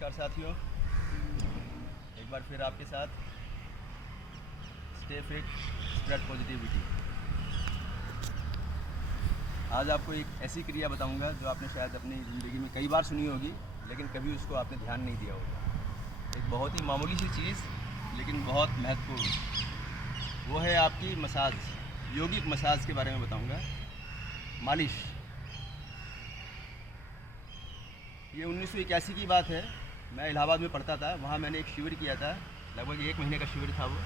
नमस्कार साथियों, एक बार फिर आपके साथ स्टे फिट स्प्रेड पॉजिटिविटी। आज आपको एक ऐसी क्रिया बताऊंगा जो आपने शायद अपनी ज़िंदगी में कई बार सुनी होगी, लेकिन कभी उसको आपने ध्यान नहीं दिया होगा। एक बहुत ही मामूली सी चीज़ लेकिन बहुत महत्वपूर्ण, वो है आपकी मसाज, योगिक मसाज के बारे में बताऊंगा। मालिश। ये 1981 की बात है। मैं इलाहाबाद में पढ़ता था, वहाँ मैंने एक शिविर किया था, लगभग 1 महीने का शिविर था वो,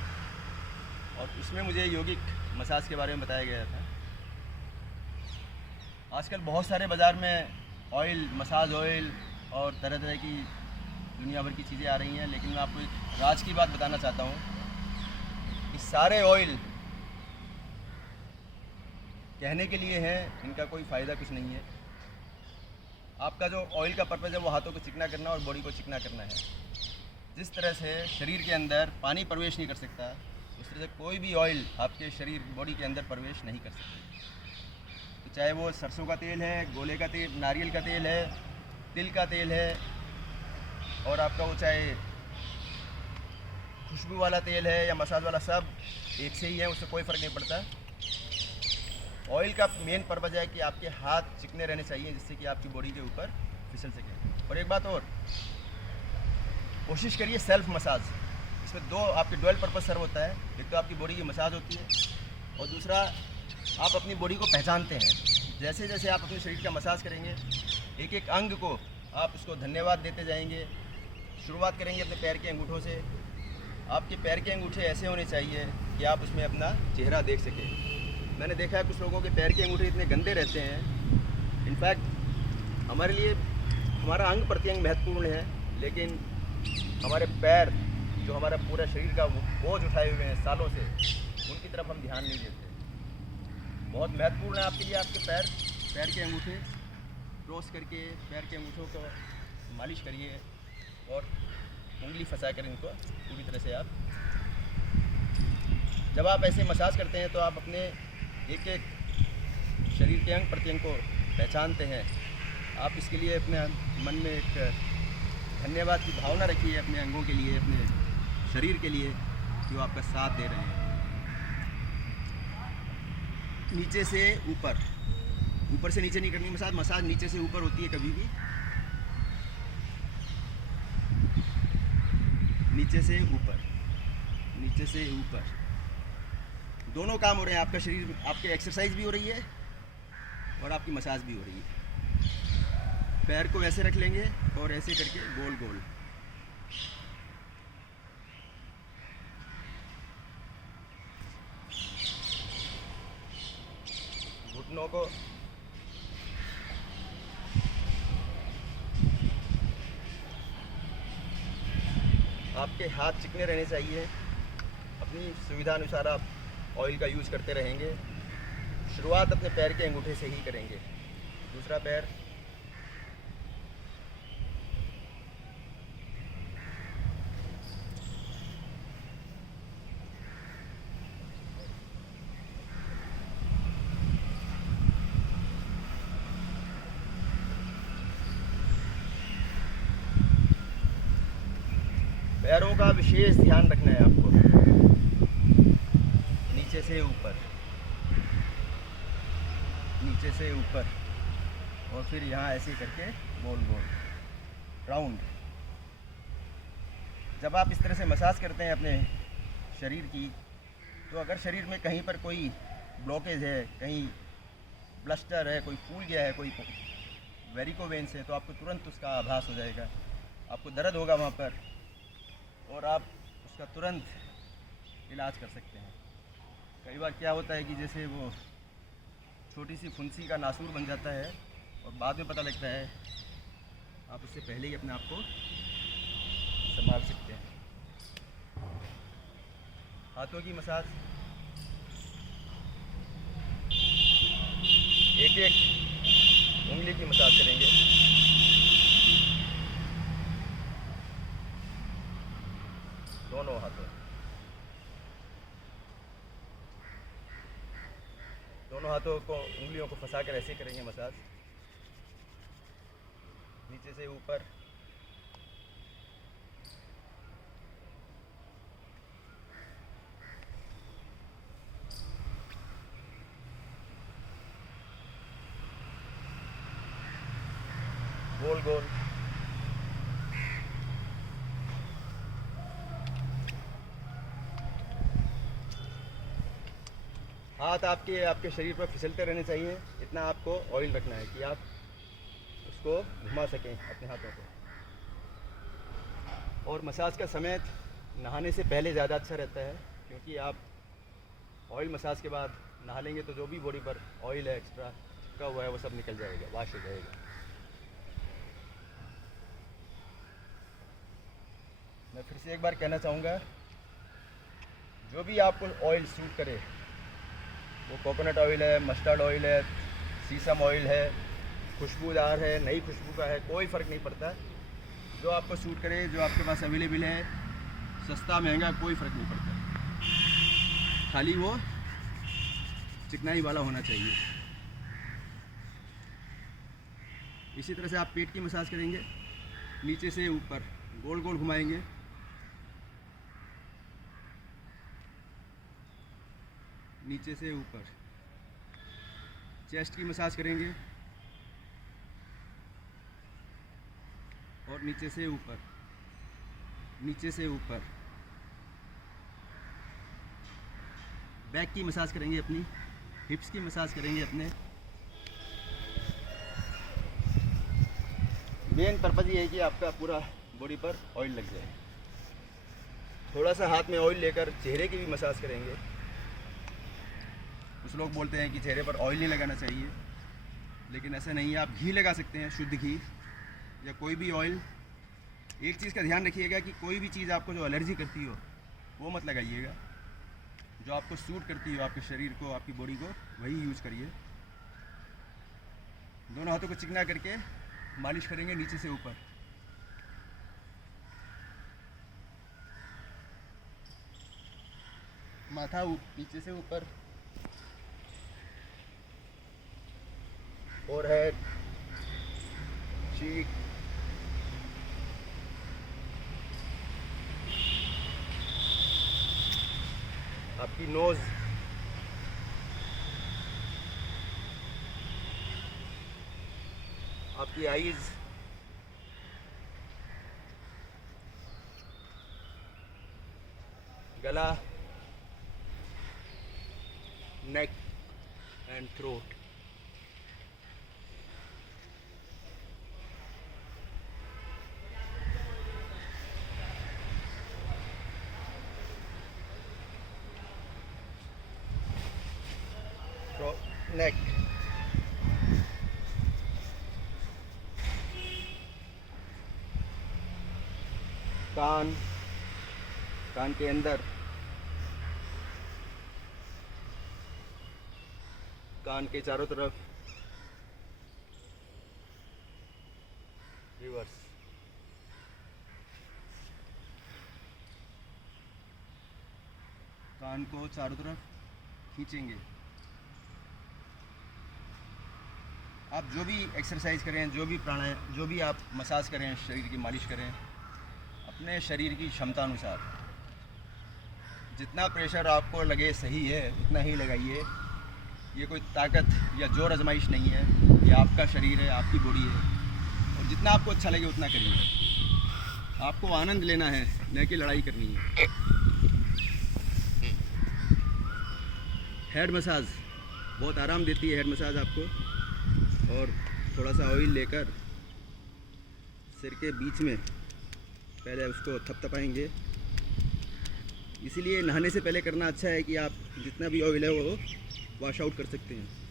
और उसमें मुझे योगिक मसाज के बारे में बताया गया था। आजकल बहुत सारे बाज़ार में ऑयल, मसाज ऑयल और तरह तरह की दुनिया भर की चीज़ें आ रही हैं, लेकिन मैं आपको एक राज की बात बताना चाहता हूँ कि सारे ऑयल कहने के लिए हैं, इनका कोई फ़ायदा कुछ नहीं है। आपका जो ऑयल का पर्पज़ है वो हाथों को चिकना करना और बॉडी को चिकना करना है। जिस तरह से शरीर के अंदर पानी प्रवेश नहीं कर सकता, उस तरह से कोई भी ऑयल आपके शरीर बॉडी के अंदर प्रवेश नहीं कर सकता। तो चाहे वो सरसों का तेल है, गोले का तेल, नारियल का तेल है, तिल का तेल है, और आपका वो चाहे खुशबू वाला तेल है या मसाज वाला, सब एक से ही है, उससे कोई फ़र्क नहीं पड़ता। ऑयल का मेन पर्पज़ है कि आपके हाथ चिकने रहने चाहिए, जिससे कि आपकी बॉडी के ऊपर फिसल सके। और एक बात और, कोशिश करिए सेल्फ मसाज। इसमें दो आपके डुअल पर्पज़ सर्व होता है। एक तो आपकी बॉडी की मसाज होती है, और दूसरा आप अपनी बॉडी को पहचानते हैं। जैसे जैसे आप अपने शरीर का मसाज करेंगे, एक एक अंग को आप उसको धन्यवाद देते जाएंगे। शुरुआत करेंगे अपने पैर के अंगूठों से। आपके पैर के अंगूठे ऐसे होने चाहिए कि आप उसमें अपना चेहरा देख सकें। मैंने देखा है कुछ लोगों के पैर के अंगूठे इतने गंदे रहते हैं। इनफैक्ट हमारे लिए हमारा अंग प्रत्यंग महत्वपूर्ण है, लेकिन हमारे पैर, जो हमारा पूरा शरीर का बोझ उठाए हुए हैं सालों से, उनकी तरफ हम ध्यान नहीं देते। बहुत महत्वपूर्ण है आपके लिए आपके पैर के अंगूठे। क्रॉस करके पैर के अंगूठों को मालिश करिए और उंगली फंसा कर इनको पूरी तरह से आप, जब आप ऐसे मसाज करते हैं तो आप अपने एक एक शरीर के अंग प्रत्यंग को पहचानते हैं। आप इसके लिए अपने मन में एक धन्यवाद की भावना रखिए अपने अंगों के लिए, अपने शरीर के लिए, जो आपका साथ दे रहे हैं। नीचे से ऊपर, ऊपर से नीचे नहीं करनी मसाज। मसाज नीचे से ऊपर होती है कभी भी, नीचे से ऊपर, नीचे से ऊपर, दोनों काम हो रहे हैं। आपका शरीर, आपकी एक्सरसाइज भी हो रही है और आपकी मसाज भी हो रही है। पैर को ऐसे रख लेंगे और ऐसे करके गोल गोल, घुटनों को आपके हाथ चिकने रहने चाहिए। अपनी सुविधा अनुसार आप ऑयल का यूज़ करते रहेंगे। शुरुआत अपने पैर के अंगूठे से ही करेंगे। दूसरा पैर, पैरों का विशेष ध्यान रखना है आपको। नीचे से ऊपर, नीचे से ऊपर, और फिर यहाँ ऐसे करके गोल गोल राउंड। जब आप इस तरह से मसाज करते हैं अपने शरीर की, तो अगर शरीर में कहीं पर कोई ब्लॉकेज है, कहीं ब्लस्टर है, कोई फूल गया है, कोई वेरिकोवेंस है, तो आपको तुरंत उसका आभास हो जाएगा। आपको दर्द होगा वहाँ पर, और आप उसका तुरंत इलाज कर सकते हैं। कई बार क्या होता है कि जैसे वो छोटी सी फुंसी का नासूर बन जाता है और बाद में पता लगता है, आप उससे पहले ही अपने आप को संभाल सकते हैं। हाथों की मसाज, एक एक उंगली की मसाज करेंगे। दोनों हाथों, दोनों हाथों को, उंगलियों को फंसा कर ऐसे करेंगे मसाज। नीचे से ऊपर, गोल गोल। हाथ आपके शरीर पर फिसलते रहने चाहिए, इतना आपको ऑयल रखना है कि आप उसको घुमा सकें अपने हाथों को। और मसाज का समय नहाने से पहले ज़्यादा अच्छा रहता है, क्योंकि आप ऑयल मसाज के बाद नहा लेंगे तो जो भी बॉडी पर ऑयल है एक्स्ट्रा चिपका हुआ है वो सब निकल जाएगा, वॉश हो जाएगा। मैं फिर से एक बार कहना चाहूँगा, जो भी आपको ऑयल सूट करे, वो कोकोनट ऑयल है, मस्टर्ड ऑयल है, सीसम ऑयल है, खुशबूदार है, नई खुशबू का है, कोई फ़र्क नहीं पड़ता। जो आपको सूट करे, जो आपके पास अवेलेबल है, सस्ता महंगा कोई फ़र्क नहीं पड़ता, खाली वो चिकनाई वाला होना चाहिए। इसी तरह से आप पेट की मसाज करेंगे, नीचे से ऊपर गोल गोल घुमाएंगे, नीचे से ऊपर। चेस्ट की मसाज करेंगे और नीचे से ऊपर, नीचे से ऊपर। बैक की मसाज करेंगे अपनी, हिप्स की मसाज करेंगे अपने। मेन पर्पज़ ये है कि आपका पूरा बॉडी पर ऑयल लग जाए। थोड़ा सा हाथ में ऑयल लेकर चेहरे की भी मसाज करेंगे। कुछ लोग बोलते हैं कि चेहरे पर ऑयल नहीं लगाना चाहिए, लेकिन ऐसा नहीं है। आप घी लगा सकते हैं, शुद्ध घी या कोई भी ऑयल। एक चीज़ का ध्यान रखिएगा कि कोई भी चीज़ आपको जो एलर्जी करती हो वो मत लगाइएगा। जो आपको सूट करती हो, आपके शरीर को, आपकी बॉडी को, वही यूज़ करिए। दोनों हाथों को चिकना करके मालिश करेंगे नीचे से ऊपर। माथा नीचे से ऊपर, और हेड, चीक, आपकी नोज़, आपकी आईज़, गला, नेक एंड थ्रोट। नेक, कान, कान के अंदर, कान के चारों तरफ, रिवर्स। कान को चारों तरफ खींचेंगे। आप जो भी एक्सरसाइज करें, जो भी प्राणायाम, जो भी आप मसाज करें, शरीर की मालिश करें, अपने शरीर की क्षमता अनुसार जितना प्रेशर आपको लगे सही है उतना ही लगाइए। ये कोई ताकत या जोर आजमाइश नहीं है, ये आपका शरीर है, आपकी बॉडी है, और जितना आपको अच्छा लगे उतना करिए। आपको आनंद लेना है, न कि लड़ाई करनी है। हेड मसाज बहुत आराम देती है, हेड मसाज आपको। और थोड़ा सा ऑयल लेकर सिर के बीच में पहले उसको थपथपाएंगे। इसीलिए नहाने से पहले करना अच्छा है कि आप जितना भी ऑयल है वो वॉश आउट कर सकते हैं।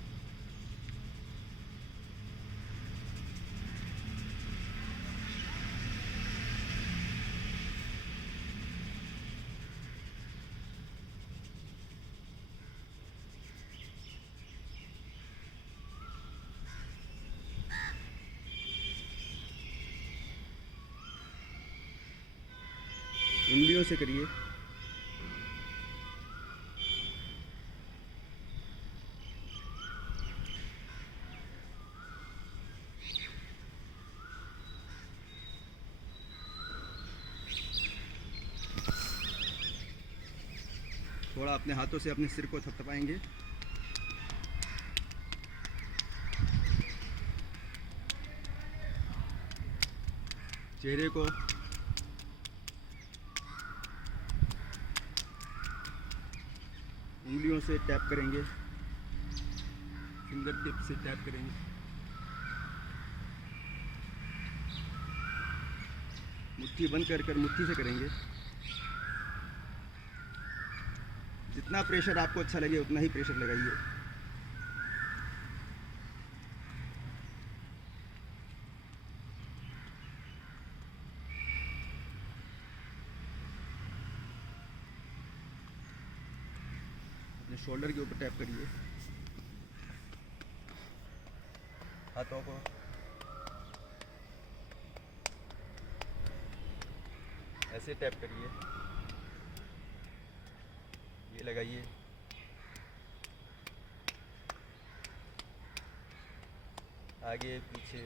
उंगलियों से करिए। थोड़ा अपने हाथों से अपने सिर को थपथपाएंगे। चेहरे को उंगलियों से टैप करेंगे, फिंगर टिप से टैप करेंगे। मुट्ठी बंद कर मुट्ठी से करेंगे। जितना प्रेशर आपको अच्छा लगे उतना ही प्रेशर लगाइए। अपने शोल्डर के ऊपर टैप करिए, हाथों को ऐसे टैप करिए, ये लगाइए। आगे पीछे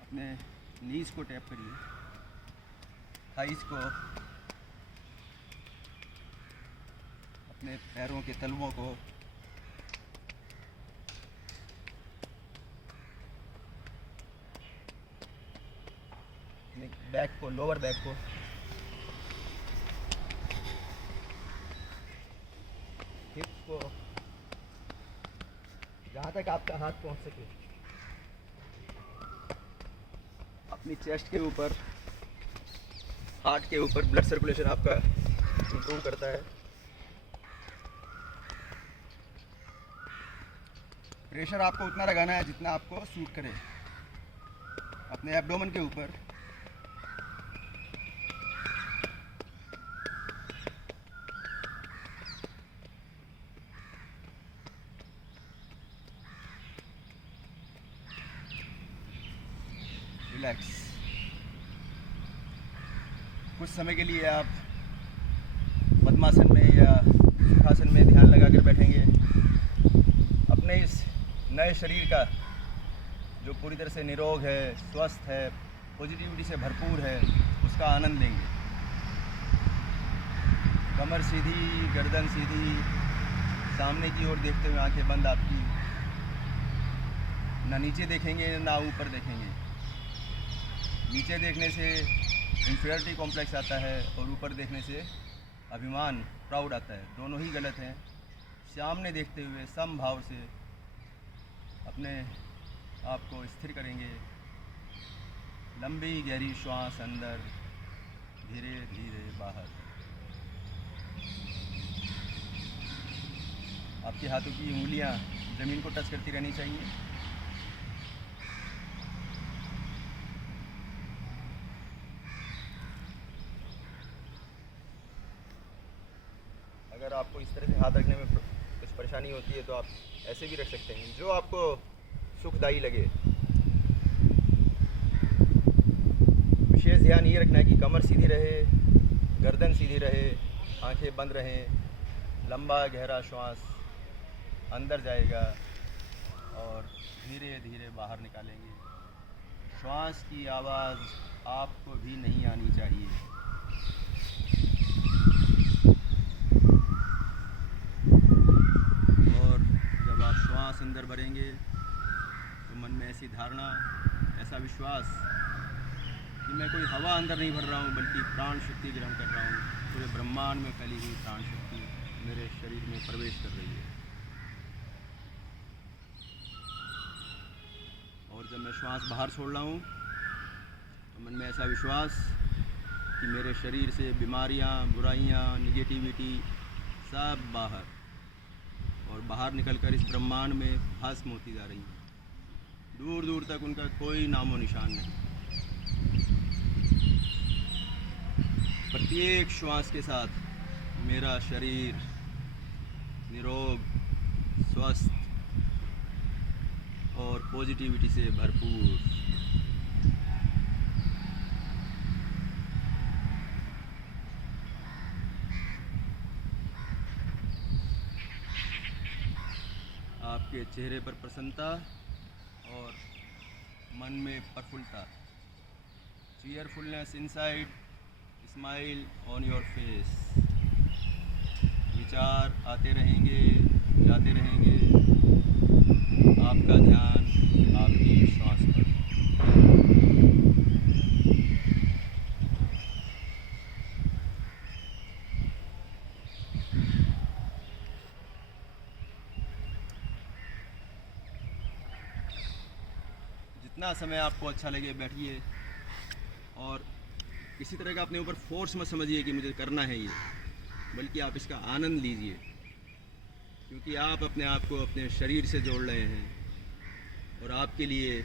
अपने नीज को टैप करिए, थाइस को, अपने पैरों के तलवों को, बैक को, लोअर बैक को, हिप को, जहाँ तक आपका हाथ पहुँच सके। अपनी चेस्ट के ऊपर, हार्ट के ऊपर ब्लड सर्कुलेशन आपका इम्प्रूव करता है। प्रेशर आपको उतना लगाना है जितना आपको सूट करे। अपने एब्डोमेन के ऊपर, रिलैक्स। कुछ समय के लिए आप पद्मासन में या सुखासन में ध्यान लगाकर बैठेंगे। अपने इस नए शरीर का जो पूरी तरह से निरोग है, स्वस्थ है, पॉजिटिविटी से भरपूर है, उसका आनंद लेंगे। कमर सीधी, गर्दन सीधी, सामने की ओर देखते हुए आंखें बंद आपकी। ना नीचे देखेंगे ना ऊपर देखेंगे। नीचे देखने से इंफीरियरिटी कॉम्प्लेक्स आता है और ऊपर देखने से अभिमान, प्राउड आता है। दोनों ही गलत हैं। सामने देखते हुए समभाव से अपने आप को स्थिर करेंगे। लंबी गहरी श्वास अंदर, धीरे धीरे बाहर। आपके हाथों की उंगलियां ज़मीन को टच करती रहनी चाहिए। अगर आपको इस तरह से हाथ रखने में कुछ परेशानी होती है तो आप ऐसे भी रख सकते हैं, जो आपको सुखदायी लगे। विशेष ध्यान ये रखना है कि कमर सीधी रहे, गर्दन सीधी रहे, आंखें बंद रहें। लंबा गहरा श्वास अंदर जाएगा और धीरे धीरे बाहर निकालेंगे। श्वास की आवाज़ आपको भी नहीं आनी चाहिए। और जब आप श्वास अंदर भरेंगे तो मन में ऐसी धारणा, ऐसा विश्वास कि मैं कोई हवा अंदर नहीं भर रहा हूँ, बल्कि प्राण शक्ति ग्रहण कर रहा हूँ। पूरे ब्रह्मांड में फैली हुई प्राण शक्ति मेरे शरीर में प्रवेश कर रही है। और जब मैं श्वास बाहर छोड़ रहा हूँ तो मन में ऐसा विश्वास कि मेरे शरीर से बीमारियाँ, बुराइयाँ, निगेटिविटी सब बाहर, और बाहर निकलकर इस ब्रह्मांड में भस्म होती जा रही हैं। दूर दूर तक उनका कोई नामो निशान नहीं। प्रत्येक श्वास के साथ मेरा शरीर निरोग, स्वस्थ और पॉजिटिविटी से भरपूर। आपके चेहरे पर प्रसन्नता और मन में प्रफुल्लता, cheerfulness inside, smile on your face. विचार आते रहेंगे, जाते रहेंगे। आपका ध्यान आपकी श्वास पर। जितना समय आपको अच्छा लगे बैठिए, और किसी तरह का अपने ऊपर फोर्स मत समझिए कि मुझे करना है ये, बल्कि आप इसका आनंद लीजिए, क्योंकि आप अपने आप को अपने शरीर से जोड़ रहे हैं, और आपके लिए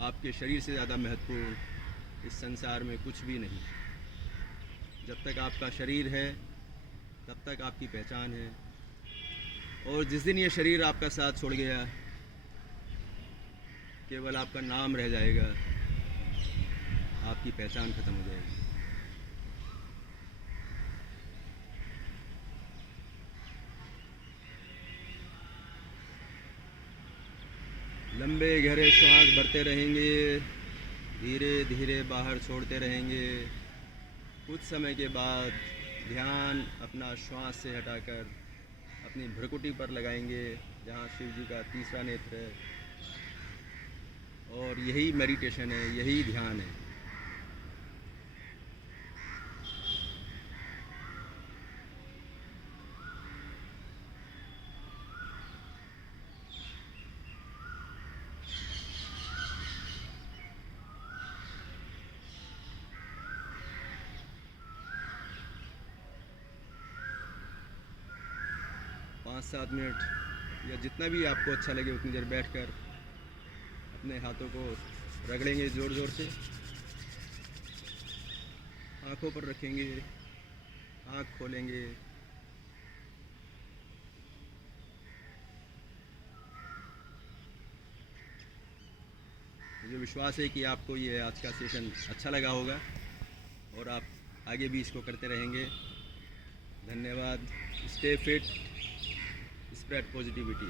आपके शरीर से ज़्यादा महत्वपूर्ण इस संसार में कुछ भी नहीं। जब तक आपका शरीर है तब तक आपकी पहचान है, और जिस दिन ये शरीर आपका साथ छोड़ गया, केवल आपका नाम रह जाएगा, आपकी पहचान ख़त्म हो जाएगी। लंबे गहरे श्वास भरते रहेंगे, धीरे धीरे बाहर छोड़ते रहेंगे। कुछ समय के बाद ध्यान अपना श्वास से हटाकर अपनी भ्रुकुटी पर लगाएंगे, जहाँ शिव जी का तीसरा नेत्र है, और यही मेडिटेशन है, यही ध्यान है। पाँच 7 मिनट या जितना भी आपको अच्छा लगे उतनी देर बैठकर अपने हाथों को रगड़ेंगे ज़ोर ज़ोर से, आँखों पर रखेंगे, आँख खोलेंगे। मुझे विश्वास है कि आपको ये आज का सेशन अच्छा लगा होगा, और आप आगे भी इसको करते रहेंगे। धन्यवाद। Stay fit, spread positivity.